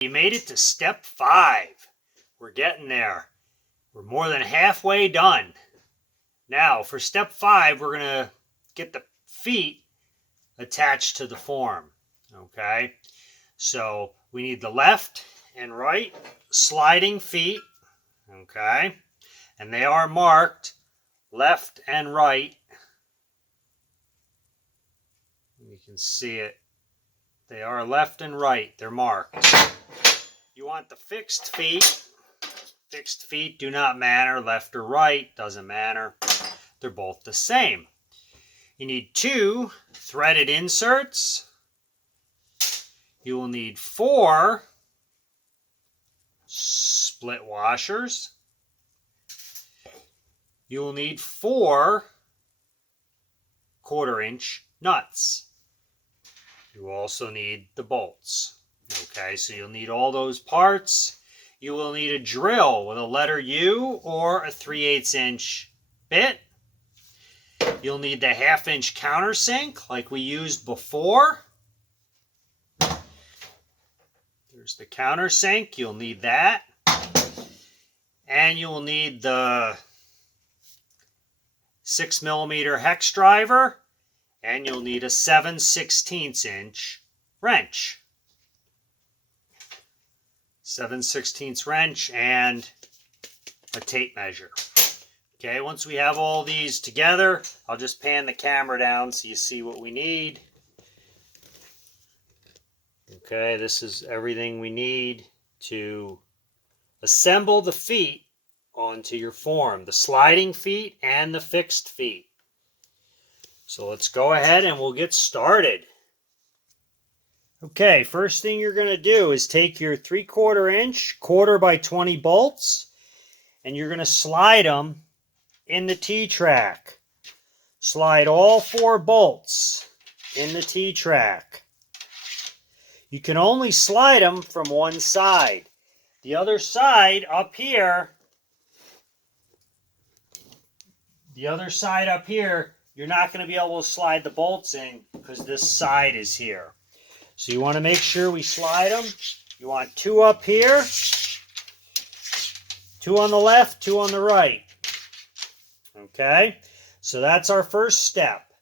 We made it to step 5. We're getting there. We're more than halfway done. Now, for step 5, we're going to get the feet attached to the form. Okay? So, we need the left and right sliding feet. Okay? And they are marked left and right. You can see it. They are left and right. They're marked. You want the fixed feet. Fixed feet do not matter. Left or right doesn't matter. They're both the same. You need 2 threaded inserts. You will need 4 split washers. You will need 4 1/4-inch nuts. You also need the bolts. Okay, so you'll need all those parts. You will need a drill with a letter U or a 3/8 inch bit. You'll need the 1/2 inch countersink like we used before. There's the countersink. You'll need that. And you will need the 6mm hex driver. And you'll need a 7/16 inch wrench. 7/16 wrench and a tape measure. Okay, once we have all these together, I'll just pan the camera down so you see what we need. Okay, this is everything we need to assemble the feet onto your form, the sliding feet and the fixed feet. So let's go ahead and we'll get started. Okay, first thing you're going to do is take your 3/4 inch 1/4 by 20 bolts and you're going to slide them in the T-track. Slide all 4 bolts in the T-track. You can only slide them from one side. The other side up here, you're not going to be able to slide the bolts in because this side is here. So you want to make sure we slide them. You want 2 up here, 2 on the left, 2 on the right. Okay, so that's our first step.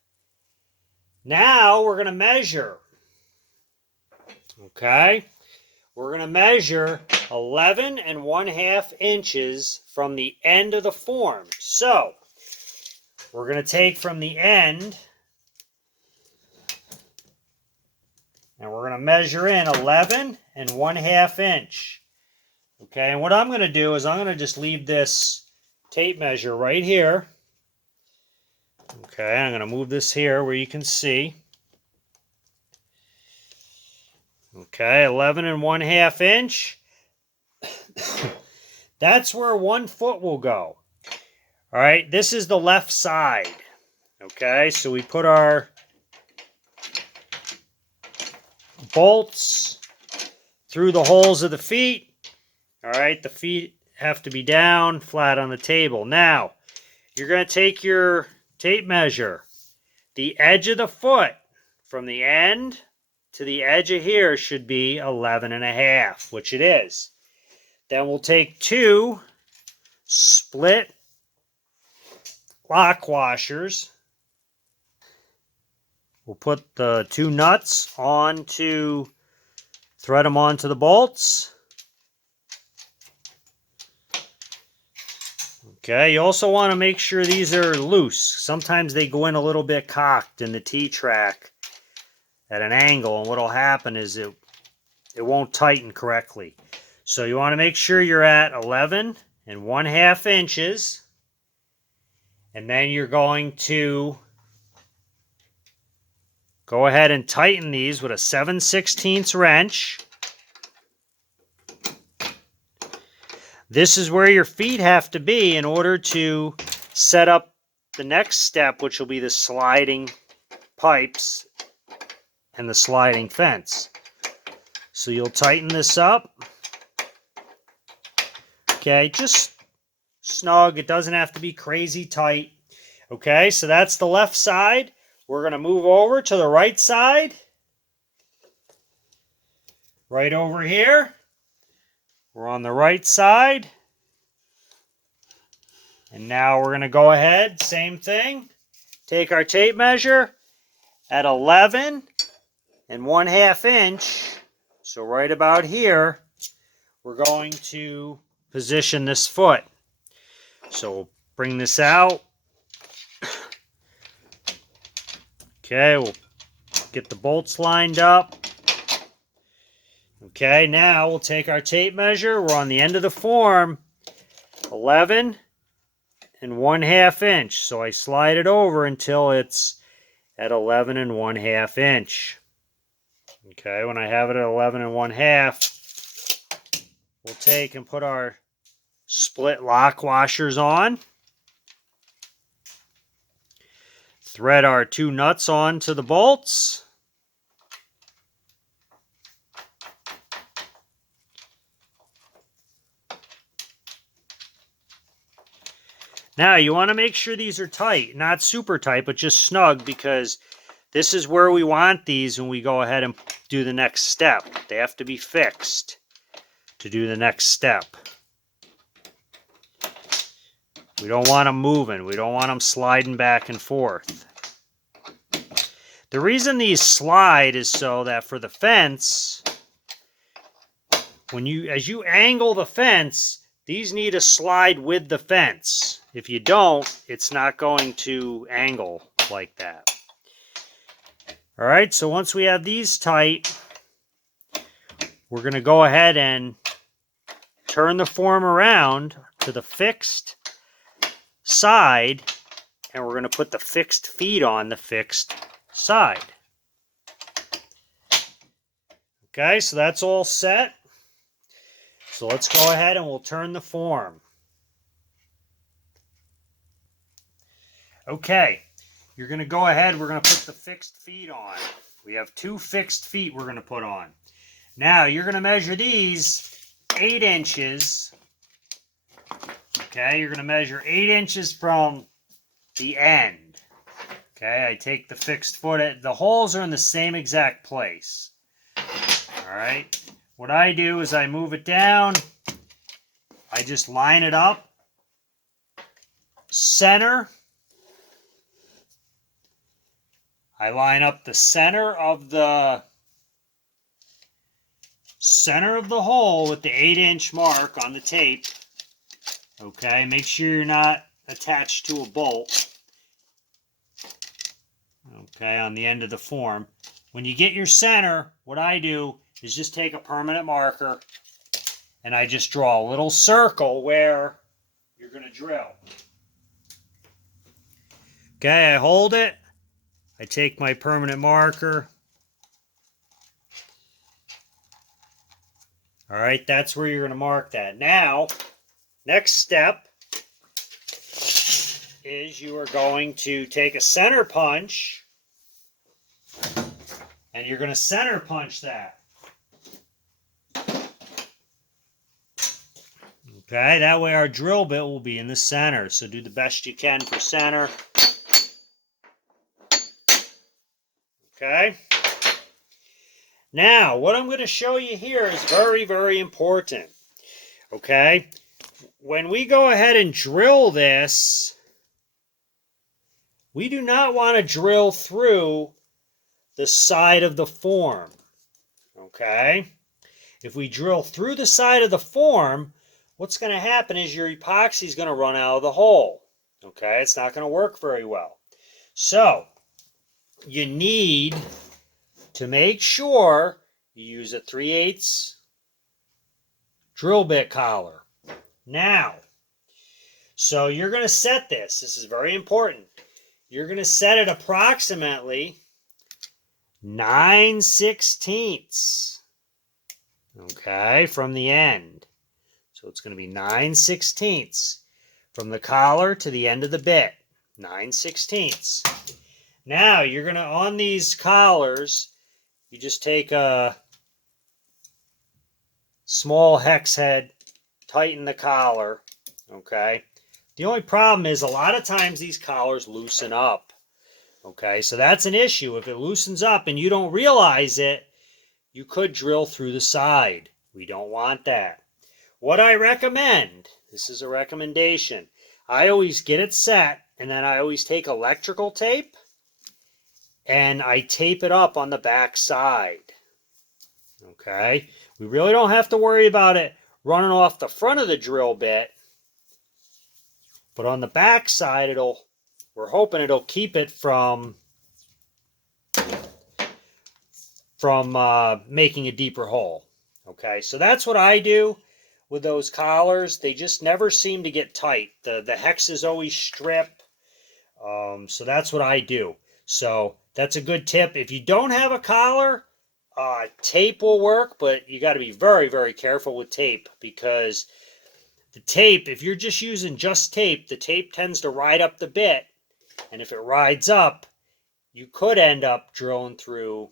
Now we're going to measure. Okay, we're going to measure 11 1/2 inches from the end of the form. So we're going to take from the end and we're going to measure in 11 1/2 inch. Okay, and what I'm going to do is I'm going to just leave this tape measure right here. Okay, I'm going to move this here where you can see. Okay, 11 1/2 inch. That's where 1 foot will go. All right, this is the left side. Okay, so we put our bolts through the holes of the feet. All right, the feet have to be down flat on the table. Now, you're going to take your tape measure. The edge of the foot from the end to the edge of here should be 11 1/2, which it is. Then we'll take 2 split lock washers. We'll put the 2 nuts onto, thread them onto the bolts. Okay, you also want to make sure these are loose. Sometimes they go in a little bit cocked in the T-track at an angle, and what will happen is it won't tighten correctly. So you want to make sure you're at 11 1/2 inches, and then you're going to go ahead and tighten these with a 7/16 wrench. This is where your feet have to be in order to set up the next step, which will be the sliding pipes and the sliding fence. So you'll tighten this up. Okay, just snug. It doesn't have to be crazy tight. Okay, so that's the left side. We're going to move over to the right side. Right over here. We're on the right side. And now we're going to go ahead, same thing. Take our tape measure at 11 1/2 inch. So right about here, we're going to position this foot. So we'll bring this out. Okay, we'll get the bolts lined up. Okay, now we'll take our tape measure. We're on the end of the form, 11 1/2 inch. So I slide it over until it's at 11 1/2 inch. Okay, when I have it at 11 1/2, we'll take and put our split lock washers on. Thread our 2 nuts onto the bolts. Now you want to make sure these are tight, not super tight, but just snug, because this is where we want these when we go ahead and do the next step. They have to be fixed to do the next step. We don't want them moving. We don't want them sliding back and forth. The reason these slide is so that for the fence, as you angle the fence, these need to slide with the fence. If you don't, it's not going to angle like that. All right, so once we have these tight, we're going to go ahead and turn the form around to the fixed side, and we're going to put the fixed feet on the fixed side. Okay, so that's all set. So let's go ahead and we'll turn the form. Okay, you're going to go ahead, we're going to put the fixed feet on. We have 2 fixed feet we're going to put on. Now, you're going to measure these 8 inches. Okay, you're going to measure 8 inches from the end. Okay, I take the fixed foot. The holes are in the same exact place. All right, what I do is I move it down. I just line it up. Center. I line up the center of the hole with the 8-inch mark on the tape. Okay, make sure you're not attached to a bolt. Okay, on the end of the form. When you get your center, what I do is just take a permanent marker and I just draw a little circle where you're going to drill. Okay, I hold it. I take my permanent marker. All right, that's where you're going to mark that. Now, next step is you are going to take a center punch and you're going to center punch that. Okay, that way our drill bit will be in the center. So do the best you can for center. Okay. Now, what I'm going to show you here is very, very important. Okay. When we go ahead and drill this, we do not want to drill through the side of the form. Okay. If we drill through the side of the form, what's going to happen is your epoxy is going to run out of the hole. Okay. It's not going to work very well. So, you need to make sure you use a 3/8 drill bit collar. Now, so you're going to set this. This is very important. You're going to set it approximately 9/16. Okay, from the end. So it's going to be 9/16 from the collar to the end of the bit. 9/16. Now, you're going to, on these collars, you just take a small hex head, tighten the collar, okay? The only problem is a lot of times these collars loosen up, okay? So that's an issue. If it loosens up and you don't realize it, you could drill through the side. We don't want that. what I recommend, this is a recommendation, I always get it set, and then I always take electrical tape and I tape it up on the back side. Okay, we really don't have to worry about it running off the front of the drill bit, but on the back side, we're hoping it'll keep it from making a deeper hole. Okay, so that's what I do with those collars. They just never seem to get tight. The hex is always stripped. So that's what I do. So that's a good tip. If you don't have a collar, tape will work, but you got to be very, very careful with tape, because the tape, if you're just using just tape, the tape tends to ride up the bit. And if it rides up, you could end up drilling through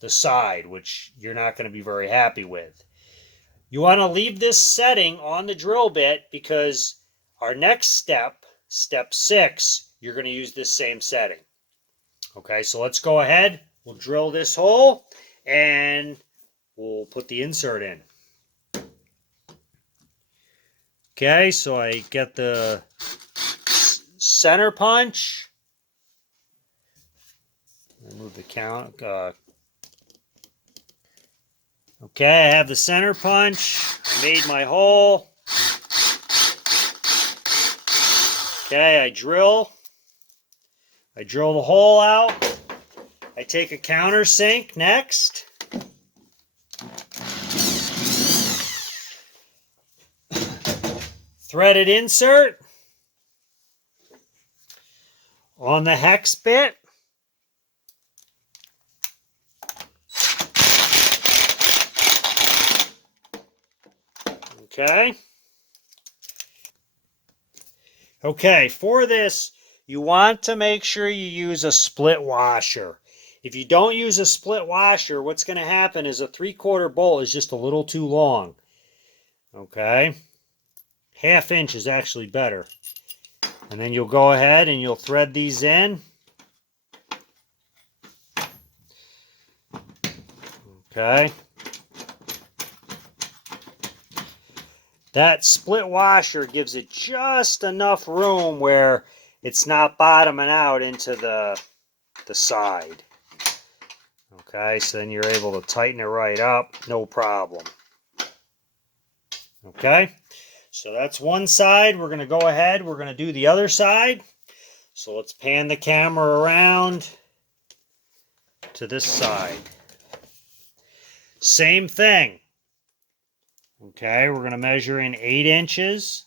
the side, which you're not going to be very happy with. You want to leave this setting on the drill bit, because our next step, step 6, you're going to use this same setting. Okay, so let's go ahead. We'll drill this hole and we'll put the insert in. Okay, so I get the center punch. Move the count. Okay, I have the center punch. I made my hole. Okay, I drill the hole out. I take a countersink next. Threaded insert on the hex bit. Okay. Okay, for this, you want to make sure you use a split washer. If you don't use a split washer, what's going to happen is a 3/4 bolt is just a little too long. Okay. 1/2 inch is actually better. And then you'll go ahead and you'll thread these in. Okay. That split washer gives it just enough room where it's not bottoming out into the side. Okay, so then you're able to tighten it right up, no problem. Okay, so that's one side. We're going to go ahead, we're going to do the other side. So let's pan the camera around to this side. Same thing. Okay, we're going to measure in 8 inches.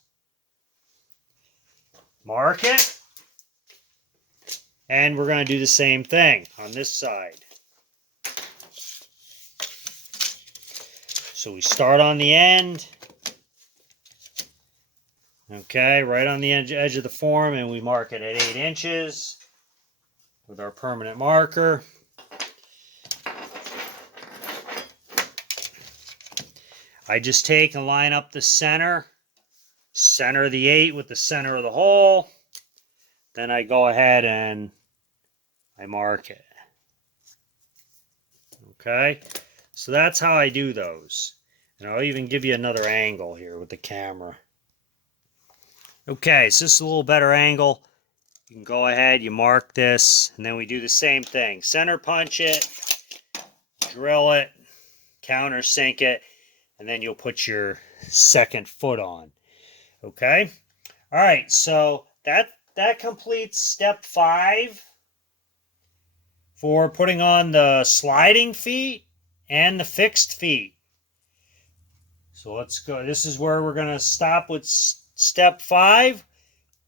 Mark it. And we're going to do the same thing on this side. So we start on the end. Okay, right on the edge of the form, and we mark it at 8 inches with our permanent marker. I just take and line up the center of the 8 with the center of the hole. Then I go ahead and I mark it. Okay, so that's how I do those. And I'll even give you another angle here with the camera. Okay, so this is a little better angle. You can go ahead, you mark this, and then we do the same thing. Center punch it, drill it, countersink it, and then you'll put your second foot on. Okay? All right, so that completes step 5 for putting on the sliding feet and the fixed feet. So let's go. This is where we're going to stop with step 5.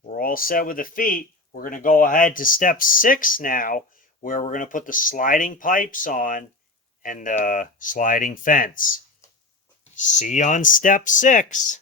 We're all set with the feet. We're going to go ahead to step 6 now, where we're going to put the sliding pipes on and the sliding fence. See you on step 6.